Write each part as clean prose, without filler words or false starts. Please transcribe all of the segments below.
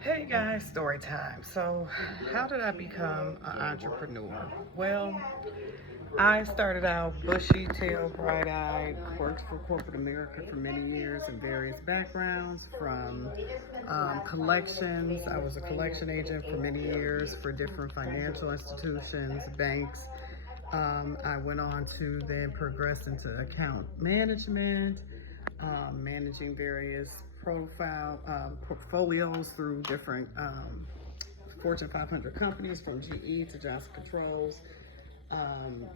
Hey guys, story time. So, how did I become an entrepreneur? Well, I started out bushy tail, bright eyed, worked for corporate America for many years in various backgrounds from collections. I was a collection agent for many years for different financial institutions, banks. I went on to then progress into account management, managing various portfolios through different Fortune 500 companies from GE to Johnson Controls,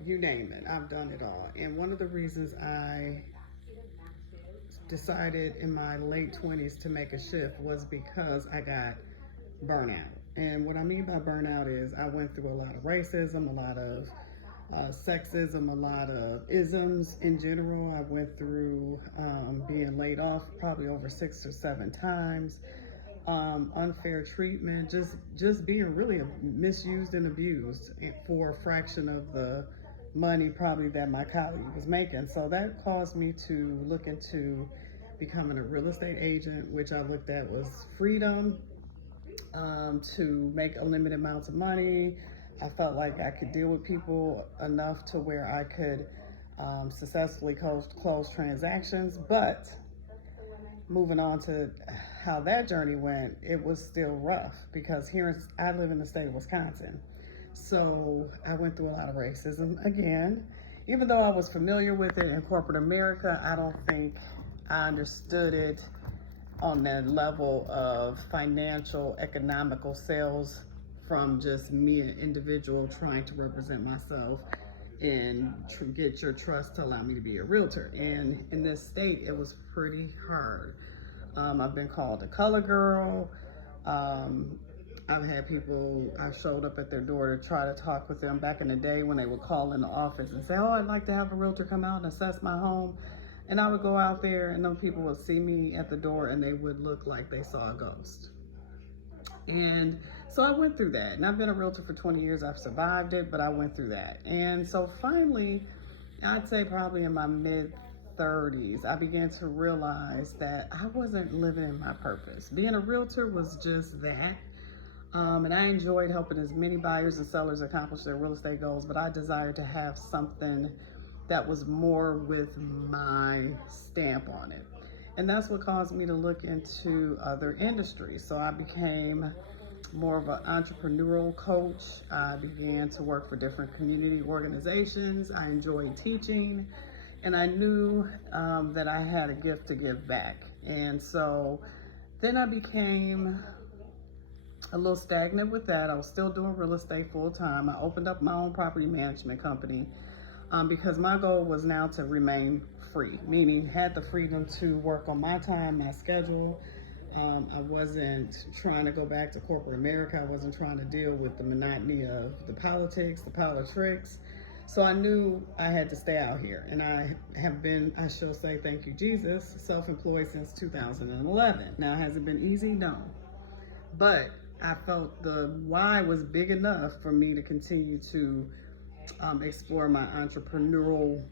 you name it. I've done it all. And one of the reasons I decided in my late 20s to make a shift was because I got burnout. And what I mean by burnout is I went through a lot of racism, a lot of sexism, a lot of isms in general. I went through being laid off probably over 6 or 7 times, unfair treatment, just being really misused and abused for a fraction of the money probably that my colleague was making. So that caused me to look into becoming a real estate agent, which I looked at was freedom, to make unlimited amounts of money. I felt like I could deal with people enough to where I could successfully close transactions. But moving on to how that journey went, it was still rough because I live in the state of Wisconsin. So I went through a lot of racism again. Even though I was familiar with it in corporate America, I don't think I understood it on that level of financial, economical sales from just me, an individual trying to represent myself and get your trust to allow me to be a realtor. And in this state, it was pretty hard. I've been called a color girl. I've had people, I showed up at their door to try to talk with them back in the day when they would call in the office and say, oh, I'd like to have a realtor come out and assess my home. And I would go out there and those people would see me at the door and they would look like they saw a ghost. And so I went through that. And I've been a realtor for 20 years. I've survived it, but I went through that. And so finally, I'd say probably in my mid 30s, I began to realize that I wasn't living in my purpose. Being a realtor was just that. And I enjoyed helping as many buyers and sellers accomplish their real estate goals, but I desired to have something that was more with my stamp on it. And that's what caused me to look into other industries. So I became more of an entrepreneurial coach. I began to work for different community organizations. I enjoyed teaching, and I knew that I had a gift to give back. And so then I became a little stagnant with that. I was still doing real estate full time. I opened up my own property management company because my goal was now to remain free, meaning had the freedom to work on my time, my schedule. I wasn't trying to go back to corporate America. I wasn't trying to deal with the monotony of the politics, the politics. So I knew I had to stay out here. And I have been, I shall say, thank you, Jesus, self-employed since 2011. Now, has it been easy? No. But I felt the why was big enough for me to continue to explore my entrepreneurial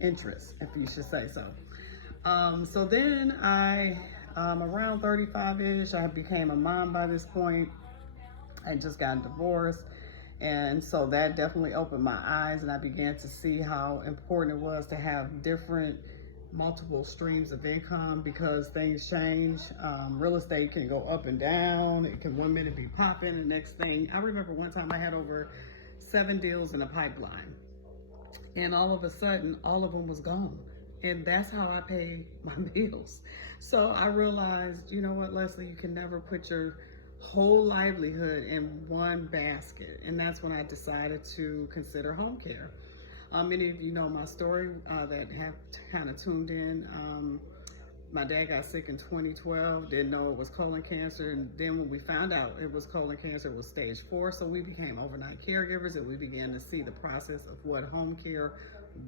interests, if you should say so. So then around 35-ish, I became a mom by this point. I just got divorced. And so that definitely opened my eyes, and I began to see how important it was to have different multiple streams of income because things change. Real estate can go up and down. It can one minute be popping, the next thing. I remember one time I had over 7 deals in a pipeline, and all of a sudden, all of them was gone. And that's how I pay my bills. So I realized, you know what, Leslie, you can never put your whole livelihood in one basket. And that's when I decided to consider home care. Many of you know my story that have kind of tuned in. My dad got sick in 2012, didn't know it was colon cancer. And then when we found out it was colon cancer, it was stage 4. So we became overnight caregivers, and we began to see the process of what home care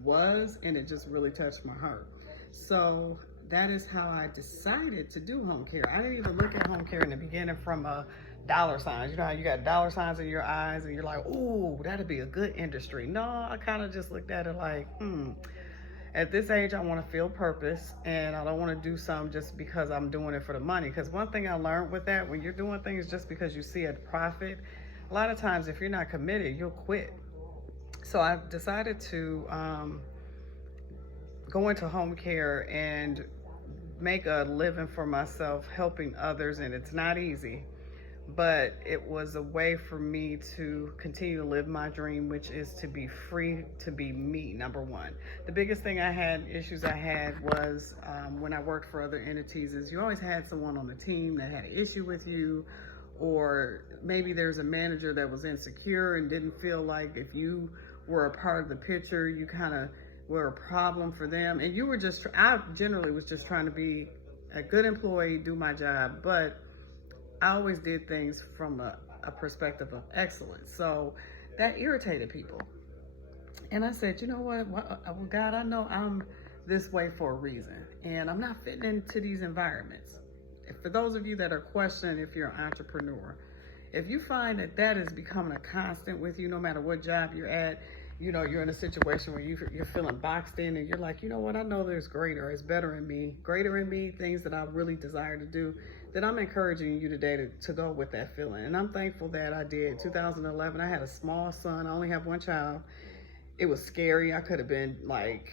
was, and it just really touched my heart. So that is how I decided to do home care. I didn't even look at home care in the beginning from a dollar signs. You know how you got dollar signs in your eyes and you're like, ooh, that'd be a good industry. No, I kind of just looked at it like, At this age, I want to feel purpose, and I don't want to do something just because I'm doing it for the money. Because one thing I learned with that, when you're doing things just because you see a profit, a lot of times if you're not committed, you'll quit. So I decided to go into home care and make a living for myself, helping others, and it's not easy. But it was a way for me to continue to live my dream, which is to be free to be me, number one. The biggest thing issues I had was when I worked for other entities, is you always had someone on the team that had an issue with you, or maybe there's a manager that was insecure and didn't feel like if you were a part of the picture, you kind of were a problem for them. And you were just, I generally was just trying to be a good employee, do my job, but I always did things from a perspective of excellence. So that irritated people. And I said, you know what? Well, God, I know I'm this way for a reason, and I'm not fitting into these environments. For those of you that are questioning if you're an entrepreneur, if you find that that is becoming a constant with you, no matter what job you're at, you know, you're in a situation where you're feeling boxed in and you're like, you know what, I know there's greater, it's greater in me, things that I really desire to do, then I'm encouraging you today to go with that feeling. And I'm thankful that I did. 2011, I had a small son. I only have one child. It was scary. I could have been like,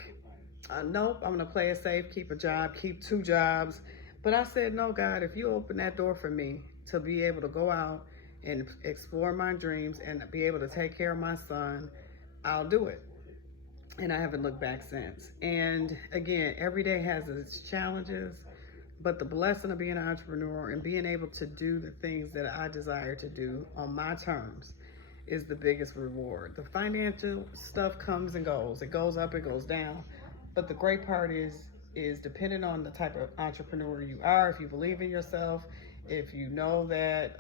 nope, I'm going to play it safe, keep a job, keep 2 jobs. But I said, no, God, if you open that door for me to be able to go out and explore my dreams and be able to take care of my son, I'll do it. And I haven't looked back since. And again, every day has its challenges, but the blessing of being an entrepreneur and being able to do the things that I desire to do on my terms is the biggest reward. The financial stuff comes and goes. It goes up, it goes down. But the great part is depending on the type of entrepreneur you are, if you believe in yourself, if you know that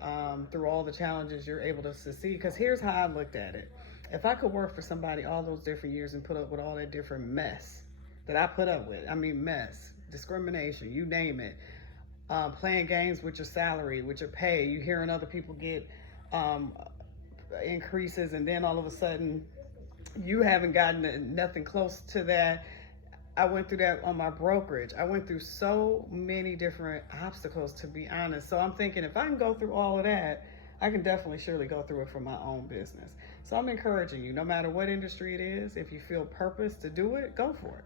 through all the challenges you're able to succeed. Because here's how I looked at it. If I could work for somebody all those different years and put up with all that different mess that I put up with, I mean mess, discrimination, you name it, playing games with your salary, with your pay, you hearing other people get increases, and then all of a sudden you haven't gotten nothing close to that. I went through that on my brokerage. I went through so many different obstacles, to be honest. So I'm thinking if I can go through all of that, I can definitely surely go through it for my own business. So I'm encouraging you, no matter what industry it is, if you feel purpose to do it, go for it.